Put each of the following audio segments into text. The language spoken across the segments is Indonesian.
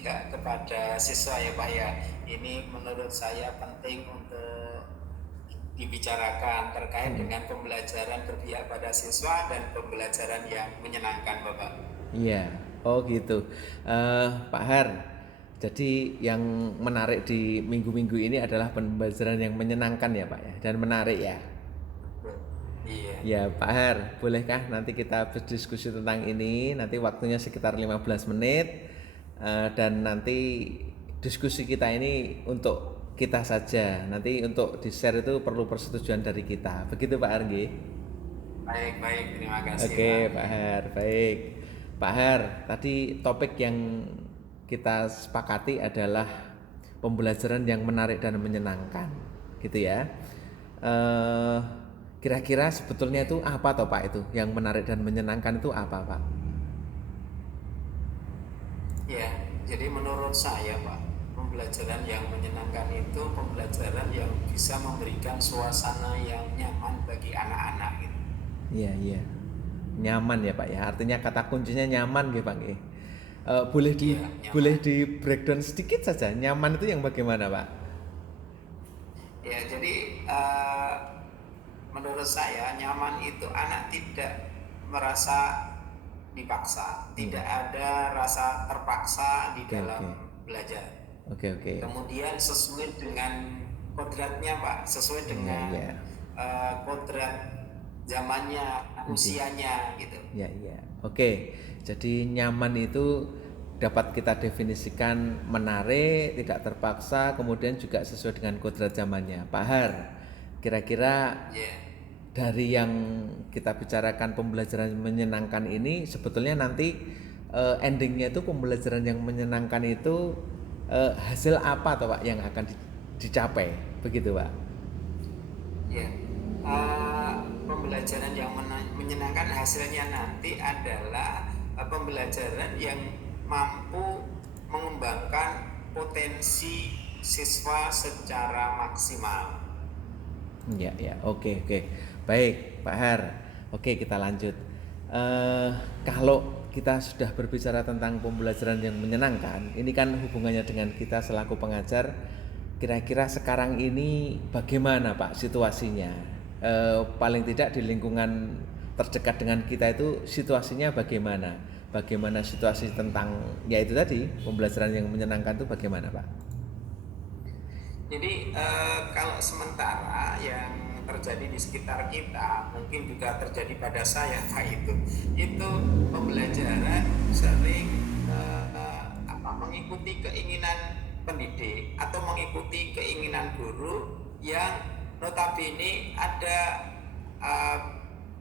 pihak kepada siswa ya Pak ya. Ini menurut saya penting untuk dibicarakan terkait Hmm. dengan pembelajaran berpihak pada siswa dan pembelajaran yang menyenangkan Bapak. Iya, oh gitu. Pak Har, jadi yang menarik di minggu-minggu ini adalah pembelajaran yang menyenangkan ya Pak ya, dan menarik ya. Betul. Iya. Ya Pak Har, bolehkah nanti kita berdiskusi tentang ini, nanti waktunya sekitar 15 menit, dan nanti diskusi kita ini untuk kita saja, nanti untuk di-share itu perlu persetujuan dari kita, begitu Pak Har nggih? Baik, baik. Terima kasih Oke, Pak. Pak Har, baik. Pak Har, tadi topik yang kita sepakati adalah pembelajaran yang menarik dan menyenangkan, gitu ya. Eh, Kira-kira sebetulnya Ya. itu apa toh Pak itu? Yang menarik dan menyenangkan itu apa Pak? Ya, jadi menurut saya Pak, pembelajaran yang menyenangkan itu pembelajaran yang bisa memberikan suasana yang nyaman bagi anak-anak gitu. Iya, iya. Nyaman ya Pak ya. Artinya kata kuncinya nyaman gitu Pak nggih. Boleh di Iya, boleh nyaman. di breakdown sedikit saja. Nyaman itu yang bagaimana Pak? Ya, jadi menurut saya nyaman itu anak tidak merasa dipaksa, Iya. tidak ada rasa terpaksa di Oke, oke. dalam belajar. Oke, oke. Kemudian sesuai dengan kodratnya Pak, sesuai Iya, dengan iya. kodrat zamannya, Oke. usianya gitu. Ya, ya. Oke. Jadi nyaman itu dapat kita definisikan menarik, tidak terpaksa, kemudian juga sesuai dengan kodrat zamannya. Pak Har, kira-kira Ya, dari yang kita bicarakan pembelajaran menyenangkan ini sebetulnya nanti endingnya itu pembelajaran yang menyenangkan itu hasil apa toh Pak yang akan dicapai, begitu Pak? ya. Pembelajaran yang menyenangkan hasilnya nanti adalah pembelajaran yang mampu mengembangkan potensi siswa secara maksimal. Ya, ya, oke, oke, baik, Pak Har. Oke, kita lanjut. Kalau kita sudah berbicara tentang pembelajaran yang menyenangkan, ini kan hubungannya dengan kita selaku pengajar. Kira-kira sekarang ini bagaimana, Pak, situasinya? Paling tidak di lingkungan terdekat dengan kita itu situasinya bagaimana? Bagaimana situasi tentang yaitu tadi pembelajaran yang menyenangkan itu bagaimana, Pak? Jadi kalau sementara yang terjadi di sekitar kita mungkin juga terjadi pada saya Pak itu pembelajaran sering mengikuti keinginan pendidik atau mengikuti keinginan guru yang notabene ada uh,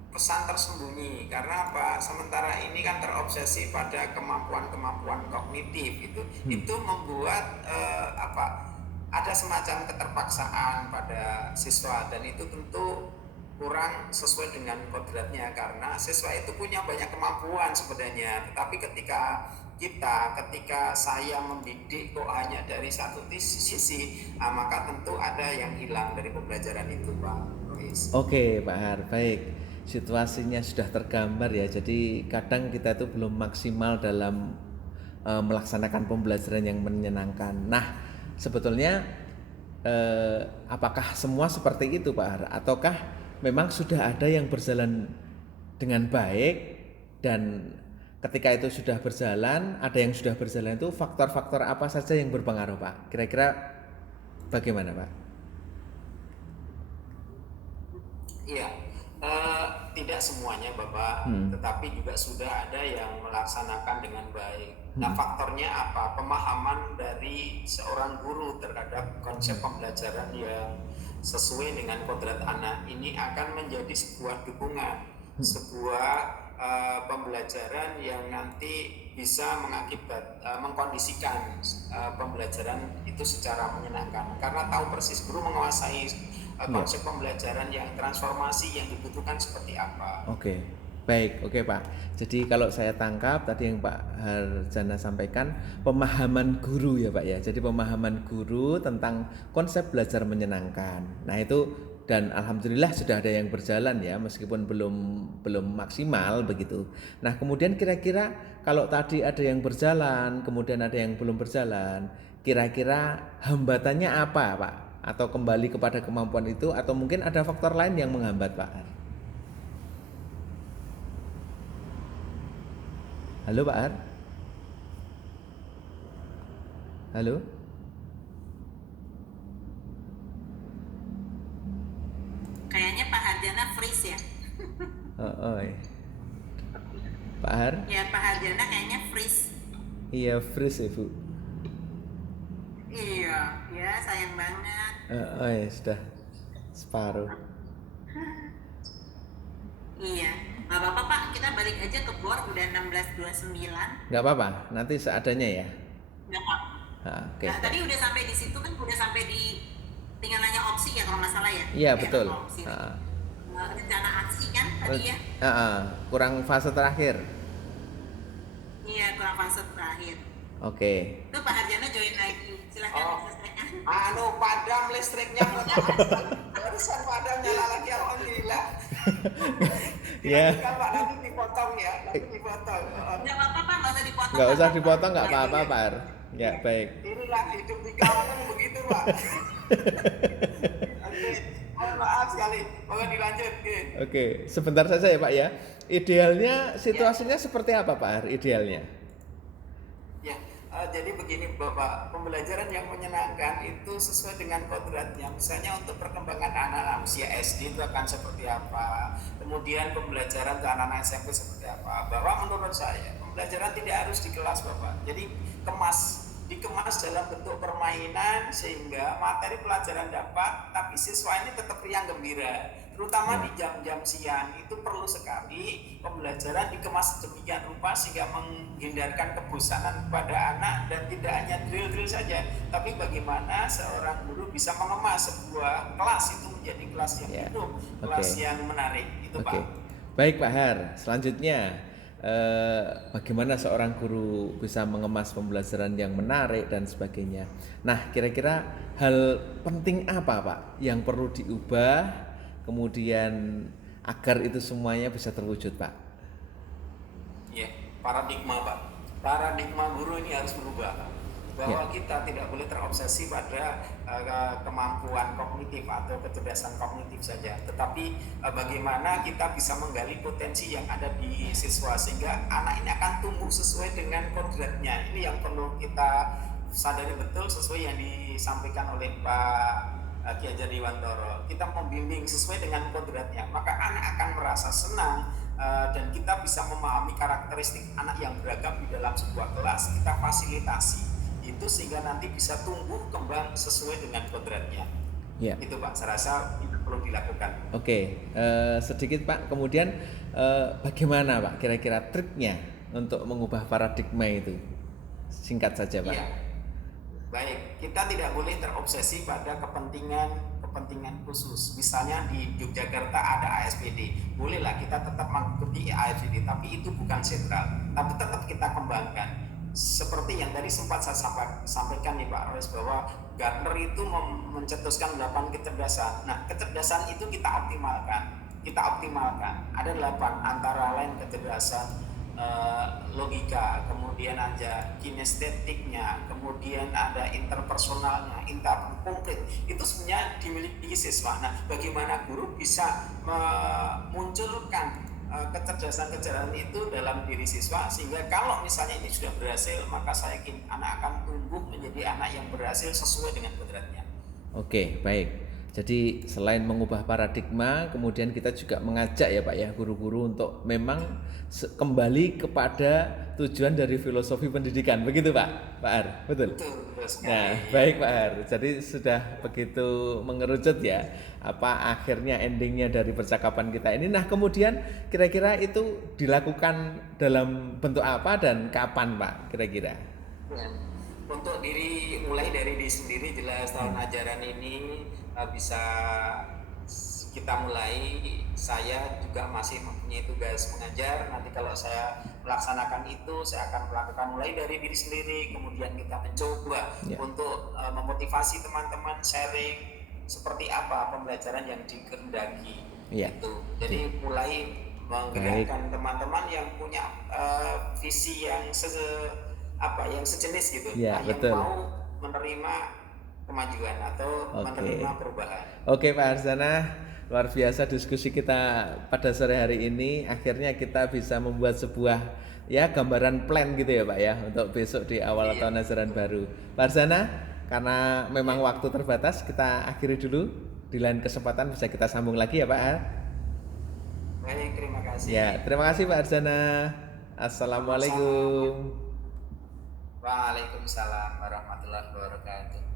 pesan tersembunyi karena apa? Sementara ini kan terobsesi pada kemampuan-kemampuan kognitif itu membuat ada semacam keterpaksaan pada siswa dan itu tentu kurang sesuai dengan kodratnya karena siswa itu punya banyak kemampuan sebenarnya tetapi ketika saya mendidik kok hanya dari satu sisi maka tentu ada yang hilang dari pembelajaran itu Pak Rois. Oke, Pak Har, baik. Situasinya sudah tergambar ya. Jadi kadang kita itu belum maksimal dalam melaksanakan pembelajaran yang menyenangkan. Nah, sebetulnya apakah semua seperti itu, Pak Har? Ataukah memang sudah ada yang berjalan dengan baik dan ketika itu sudah berjalan, ada yang sudah berjalan itu faktor-faktor apa saja yang berpengaruh, Pak? Kira-kira bagaimana, Pak? Iya, tidak semuanya Bapak, tetapi juga sudah ada yang melaksanakan dengan baik. Nah, faktornya apa? Pemahaman dari seorang guru terhadap konsep pembelajaran yang sesuai dengan kodrat anak ini akan menjadi sebuah dukungan, sebuah pembelajaran yang nanti bisa mengkondisikan pembelajaran itu secara menyenangkan. Karena tahu persis guru menguasai Iya. konsep pembelajaran yang transformasi yang dibutuhkan seperti apa. Oke, baik, oke Pak. Jadi kalau saya tangkap tadi yang Pak Harjana sampaikan pemahaman guru ya Pak ya. Jadi pemahaman guru tentang konsep belajar menyenangkan. Nah itu dan alhamdulillah sudah ada yang berjalan ya, meskipun belum maksimal begitu. Nah, kemudian kira-kira kalau tadi ada yang berjalan, kemudian ada yang belum berjalan, kira-kira hambatannya apa, Pak? Atau kembali kepada kemampuan itu, atau mungkin ada faktor lain yang menghambat, Pak? Halo, Pak Har? Halo? Kayaknya Pak Harjana freeze ya. Oh, iya. Pak Har? Ya Pak Harjana kayaknya freeze. Iya, freeze ya, Bu. Iya, ya sayang banget. Oh, iya, sudah separuh. Iya, nggak apa-apa Pak, kita balik aja ke bor udah 16:29. Nggak apa-apa, nanti seadanya ya. Nggak apa. Oke. Nah, tadi udah sampai di situ kan, udah sampai di tinggal nanya opsi ya kalau nggak salah ya. Iya, betul. Opsi. Rencana aksi kan tadi ya. Kurang fase terakhir. Iya, kurang fase terakhir. Oke. Tuh Pak Harjana join lagi, silahkan selesaikan. Padam listriknya, barusan padam nyala lagi, alhamdulillah. Ya. Pak, nanti dipotong ya, nanti dipotong. Nggak apa-apa Pak, nggak usah dipotong. Nggak usah dipotong, nggak apa-apa, Pak Har. Ya, baik. Inilah hidup di kampung begitu, Pak. Oke, mohon maaf sekali, mohon dilanjut. Oke, sebentar saja ya, Pak ya. Idealnya situasinya seperti apa, Pak Har? Idealnya? Ya, jadi begini Bapak, pembelajaran yang menyenangkan itu sesuai dengan kodratnya. Misalnya untuk perkembangan anak-anak usia SD itu akan seperti apa, kemudian pembelajaran untuk anak-anak SMP seperti apa. Bahwa menurut saya pembelajaran tidak harus di kelas Bapak, jadi dikemas dalam bentuk permainan sehingga materi pelajaran dapat, tapi siswa ini tetap riang gembira. Terutama di jam-jam siang itu perlu sekali pembelajaran dikemas sedemikian rupa sehingga menghindarkan kebosanan kepada anak, dan tidak hanya drill-drill saja, tapi bagaimana seorang guru bisa mengemas sebuah kelas itu menjadi kelas yang hidup, kelas yang menarik. Itu Pak. Baik Pak Har, selanjutnya bagaimana seorang guru bisa mengemas pembelajaran yang menarik dan sebagainya. Nah, kira-kira hal penting apa Pak yang perlu diubah kemudian agar itu semuanya bisa terwujud, Pak? Ya, paradigma Pak. Paradigma guru ini harus berubah, bahwa kita tidak boleh terobsesi pada kemampuan kognitif atau kecerdasan kognitif saja, tetapi bagaimana kita bisa menggali potensi yang ada di siswa sehingga anak ini akan tumbuh sesuai dengan kodratnya. Ini yang perlu kita sadari betul sesuai yang disampaikan oleh Pak Ki Hajar Dewantoro. Kita membimbing sesuai dengan kodratnya, maka anak akan merasa senang dan kita bisa memahami karakteristik anak yang beragam di dalam sebuah kelas. Kita fasilitasi itu sehingga nanti bisa tumbuh kembang sesuai dengan kodratnya. Ya. Itu Pak, saya rasa itu perlu dilakukan. Oke, sedikit Pak, kemudian bagaimana Pak kira-kira triknya untuk mengubah paradigma itu? Singkat saja Pak. Ya. Baik, kita tidak boleh terobsesi pada kepentingan khusus. Misalnya di Yogyakarta ada ASPD, bolehlah kita tetap mengikuti ASPD, tapi itu bukan sentral, tapi tetap kita kembangkan. Seperti yang tadi sempat saya sampaikan nih Pak Rois, bahwa Gartner itu mencetuskan 8 kecerdasan. Nah, kecerdasan itu kita optimalkan. Ada 8, antara lain kecerdasan logika, kemudian ada kinestetiknya, kemudian ada interpersonalnya, interkonkret. Itu sebenarnya dimiliki siswa. Nah, bagaimana guru bisa memunculkan kecerdasan itu dalam diri siswa sehingga kalau misalnya ini sudah berhasil, maka saya yakin anak akan tumbuh menjadi anak yang berhasil sesuai dengan kodratnya. Oke, baik. Jadi selain mengubah paradigma, kemudian kita juga mengajak ya Pak ya, guru-guru untuk memang kembali kepada tujuan dari filosofi pendidikan, begitu Pak Har, betul? Nah, baik Pak Har. Jadi sudah begitu mengerucut ya, apa akhirnya endingnya dari percakapan kita ini. Nah, kemudian kira-kira itu dilakukan dalam bentuk apa dan kapan Pak kira-kira? Untuk mulai dari diri sendiri, jelas tahun ajaran ini bisa kita mulai. Saya juga masih mempunyai tugas mengajar. Nanti kalau saya melaksanakan itu, saya akan melakukan mulai dari diri sendiri. Kemudian kita mencoba untuk memotivasi teman-teman, sharing seperti apa pembelajaran yang dikehendaki. Iya. Itu. Jadi mulai menggerakkan teman-teman yang punya visi yang yang sejenis gitu, Iya, yang betul. mau menerima kemajuan atau Oke. menerima perubahan. Oke Pak Arsana, luar biasa diskusi kita pada sore hari ini. Akhirnya kita bisa membuat sebuah ya gambaran plan gitu ya Pak ya untuk besok di awal Iya. tahun ajaran baru. Pak Arsana, karena memang waktu terbatas, kita akhiri dulu. Di lain kesempatan bisa kita sambung lagi ya Pak. Baik, terima kasih. Ya, terima kasih Pak Arsana. Assalamualaikum. Waalaikumsalam warahmatullahi wabarakatuh.